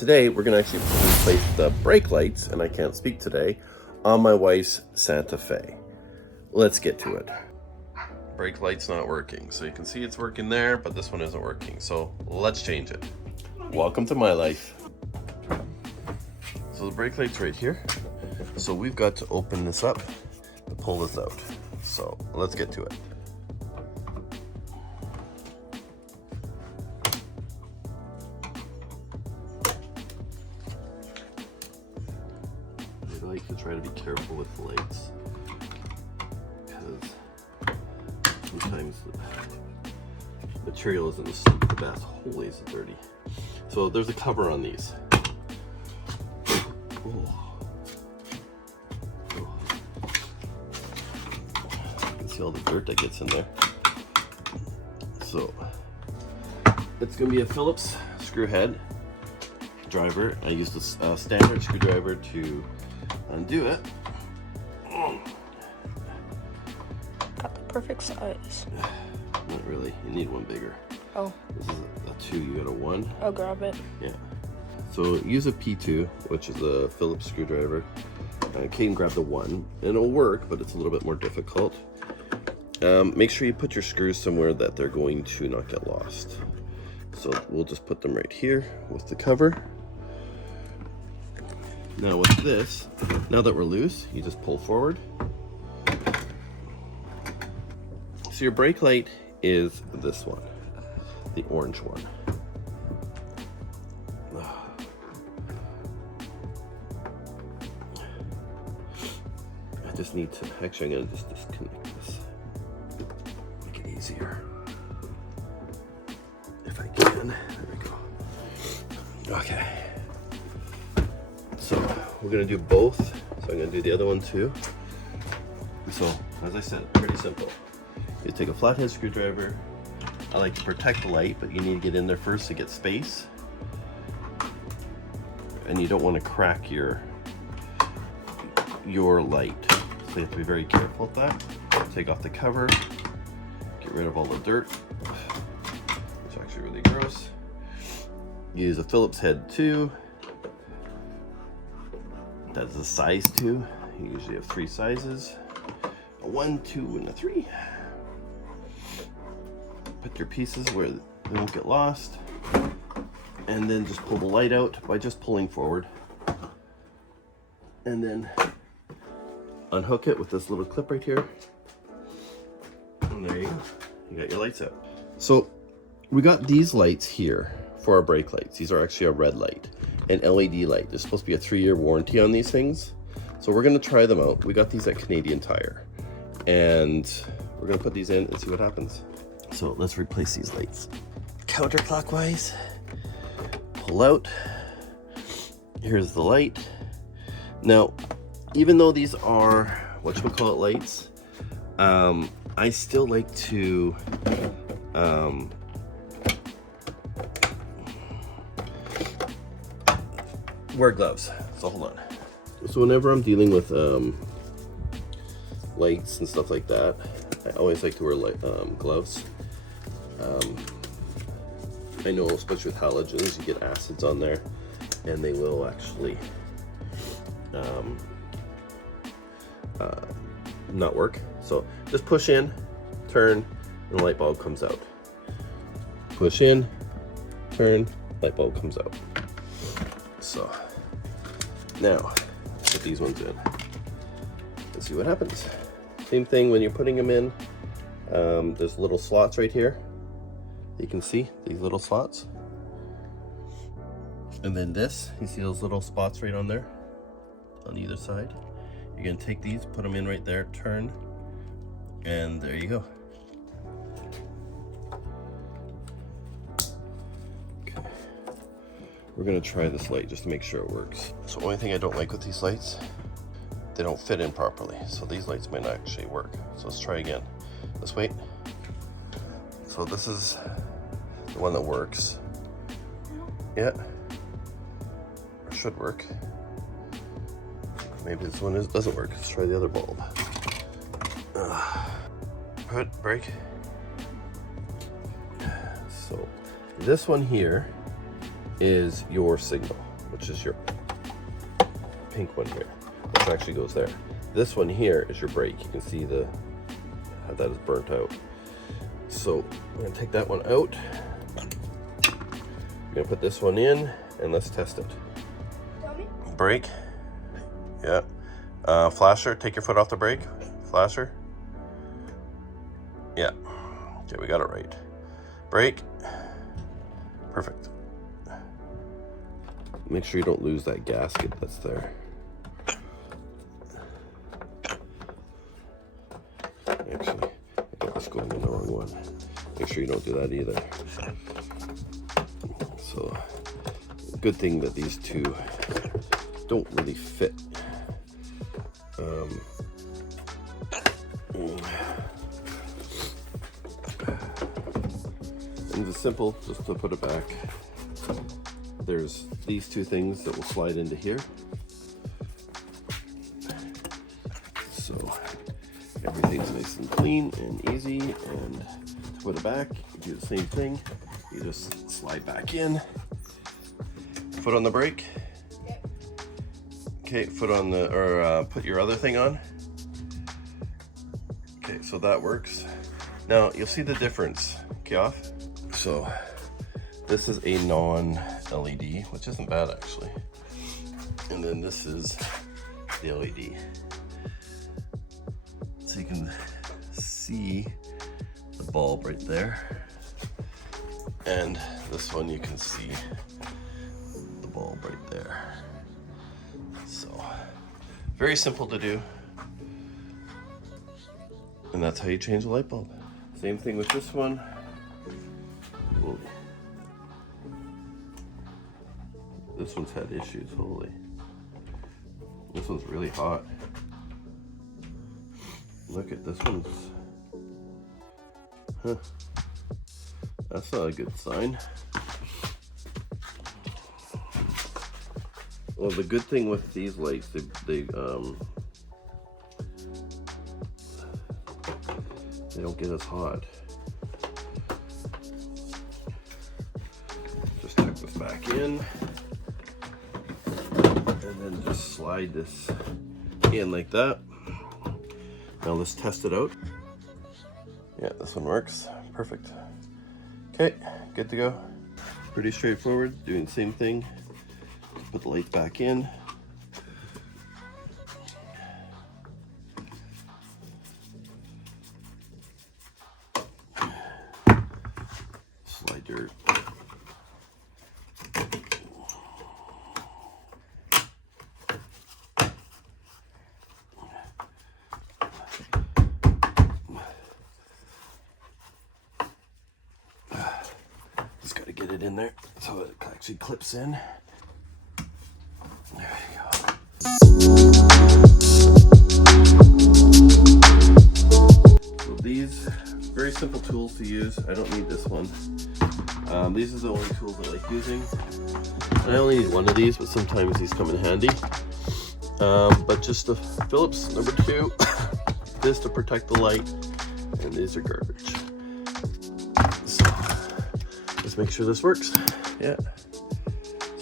Today we're going to actually replace the brake lights, and I can't speak today, on my wife's Santa Fe. Let's get to it. Brake light's not working, so you can see it's working there, but this one isn't working, so let's change it. Welcome to my life. So the brake light's right here, so we've got to open this up and pull this out. So let's get to it. I like to try to be careful with the lights, because sometimes the material isn't the best. Holy, is it dirty. So there's a cover on these. Oh. You can see all the dirt that gets in there. So it's going to be a Phillips screw head driver. I used a standard screwdriver to undo it. Got the perfect size. Not really. You need one bigger. Oh. This is a 2. You got a 1. I'll grab it. Yeah. So use a P2, which is a Phillips screwdriver. Caden grabbed the 1, and it'll work, but it's a little bit more difficult. Make sure you put your screws somewhere that they're going to not get lost. So we'll just put them right here with the cover. Now with this, now that we're loose, you just pull forward. So your brake light is this one, the orange one. I just need to, actually I'm gonna just disconnect this, make it easier. If I can, there we go. Okay. So we're gonna do both. So I'm gonna do the other one too. So as I said, pretty simple. You take a flathead screwdriver. I like to protect the light, but you need to get in there first to get space. And you don't want to crack your light. So you have to be very careful with that. Take off the cover, get rid of all the dirt. It's actually really gross. Use a Phillips head 2. That's a size 2. You usually have 3 sizes. A 1, 2, and a 3. Put your pieces where they won't get lost. And then just pull the light out by just pulling forward. And then unhook it with this little clip right here. And there you go. You got your lights out. So we got these lights here for our brake lights. These are actually a red light, an LED light. There's supposed to be a 3-year warranty on these things. So we're gonna try them out. We got these at Canadian Tire. And we're gonna put these in and see what happens. So let's replace these lights. Counterclockwise, pull out. Here's the light. Now, even though these are whatchamacallit lights, I still like to wear gloves. So hold on. So whenever I'm dealing with lights and stuff like that, I always like to wear gloves. I know, especially with halogens, you get acids on there, and they will actually not work. So just push in, turn, and the light bulb comes out. Push in, turn, light bulb comes out. So now put these ones in and see what happens. Same thing when you're putting them in. There's little slots right here. You can see these little slots. And then this, you see those little spots right on there on either side. You're gonna take these, put them in right there, turn, and there you go. Okay. We're gonna try this light just to make sure it works. So only thing I don't like with these lights, they don't fit in properly. So these lights might not actually work. So let's try again. Let's wait. So this is the one that works. Yeah. Or should work. Maybe this one doesn't work. Let's try the other bulb. Put brake. So this one here is your signal. which is your pink one here, which actually goes there. This one here is your brake. You can see how that is burnt out. So I'm gonna take that one out. I'm gonna put this one in and let's test it. Brake. Yeah. Flasher, take your foot off the brake. Flasher. Yeah. Okay, we got it right. Brake. Perfect. Make sure you don't lose that gasket that's there. Actually, I got this going in the wrong one. Make sure you don't do that either. So, good thing that these two don't really fit. And it's simple, just to put it back. There's these two things that will slide into here. So everything's nice and clean and easy. And to put it back, you do the same thing. You just slide back in. Foot on the brake. Okay, foot on the, or put your other thing on. Okay, so that works. Now you'll see the difference. Okay, off. So this is a non-LED, which isn't bad actually. And then this is the LED. So you can see the bulb right there. And this one you can see the bulb right there. So very simple to do. And that's how you change the light bulb. Same thing with this one. Holy. This one's had issues, holy. This one's really hot. Look at this one's, huh. That's not a good sign. Well, the good thing with these lights, they don't get as hot. Just tuck this back in, and then just slide this in like that. Now let's test it out. Yeah, this one works. Perfect. Okay, good to go. Pretty straightforward, doing the same thing. Put the lights back in. Slide your just got to get it in there so it actually clips in. There you go. So these, very simple tools to use. I don't need this one. These are the only tools I like using. I only need one of these, but sometimes these come in handy. But just the Phillips number 2, this to protect the light, and these are garbage. So let's make sure this works. Yeah.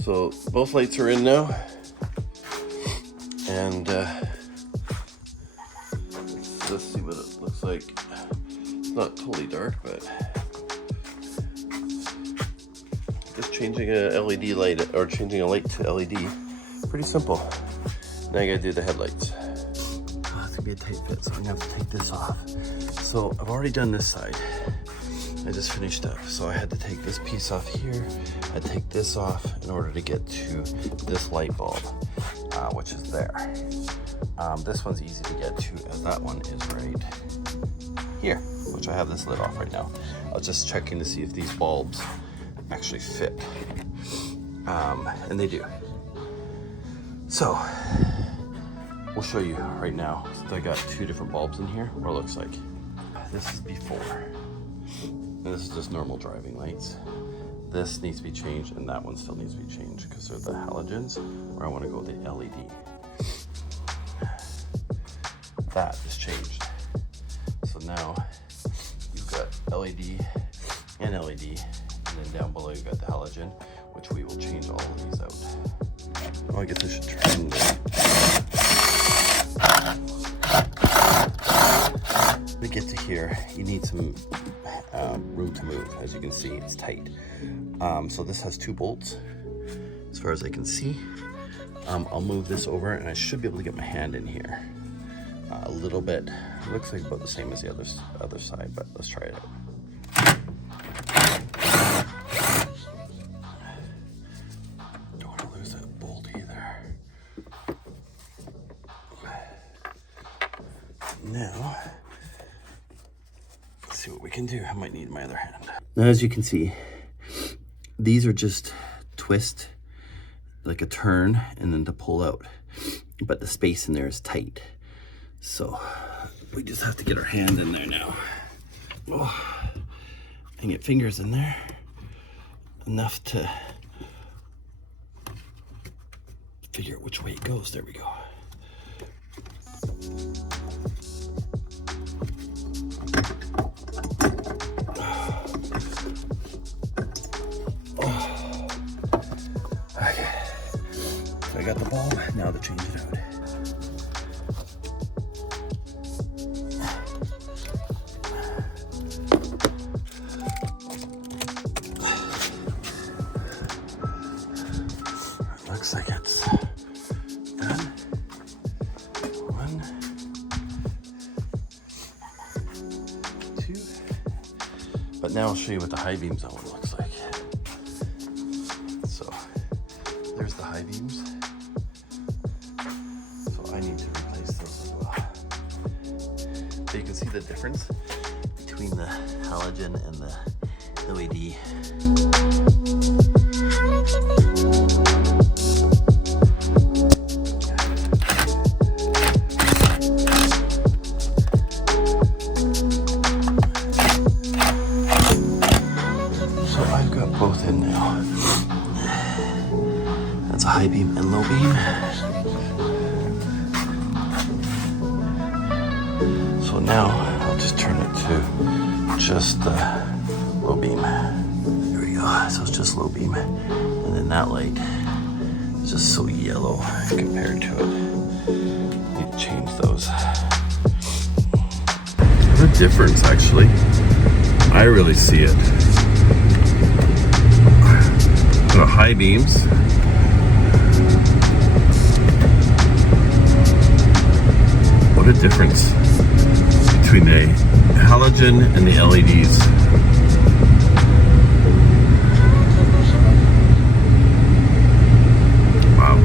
So both lights are in now. And let's see what it looks like. It's not totally dark, but just changing a LED light, or changing a light to LED, pretty simple. Now you gotta do the headlights. Oh, it's gonna be a tight fit, so I'm gonna have to take this off. So I've already done this side. I just finished up, so I had to take this piece off here. I take this off in order to get to this light bulb, which is there. This one's easy to get to, as that one is right here, which I have this lid off right now. I was just checking to see if these bulbs actually fit, and they do. So we'll show you right now. So I got 2 different bulbs in here, what it looks like. This is before. And this is just normal driving lights. This needs to be changed, and that one still needs to be changed because they're the halogens, or I want to go with the LED. That is changed. So now you've got LED and LED, and then down below you've got the halogen, which we will change all of these out. Oh, I guess I should try and to get to here, you need some room to move. As you can see, it's tight. So this has 2 bolts, as far as I can see. I'll move this over, and I should be able to get my hand in here a little bit. It looks like about the same as the other side, but let's try it out. Don't want to lose that bolt either. Now, let's see what we can do. I might need my other hand. Now, as you can see, these are just twist, like a turn, and then to pull out. But the space in there is tight. So we just have to get our hand in there now. Oh, and get fingers in there. Enough to figure out which way it goes. There we go. Okay, so I got the ball, now to change it out. Looks like it's done. 1, 2. But now I'll show you what the high beams on one looks like. So there's the high beams. So I need to replace those as well. So you can see the difference between the halogen and the LED. Both in now. That's a high beam and low beam. So now I'll just turn it to just low beam. There we go. So it's just low beam. And then that light is just so yellow compared to it. Need to change those. What a difference, actually. I really see it. The high beams. What a difference between the halogen and the LEDs. Wow.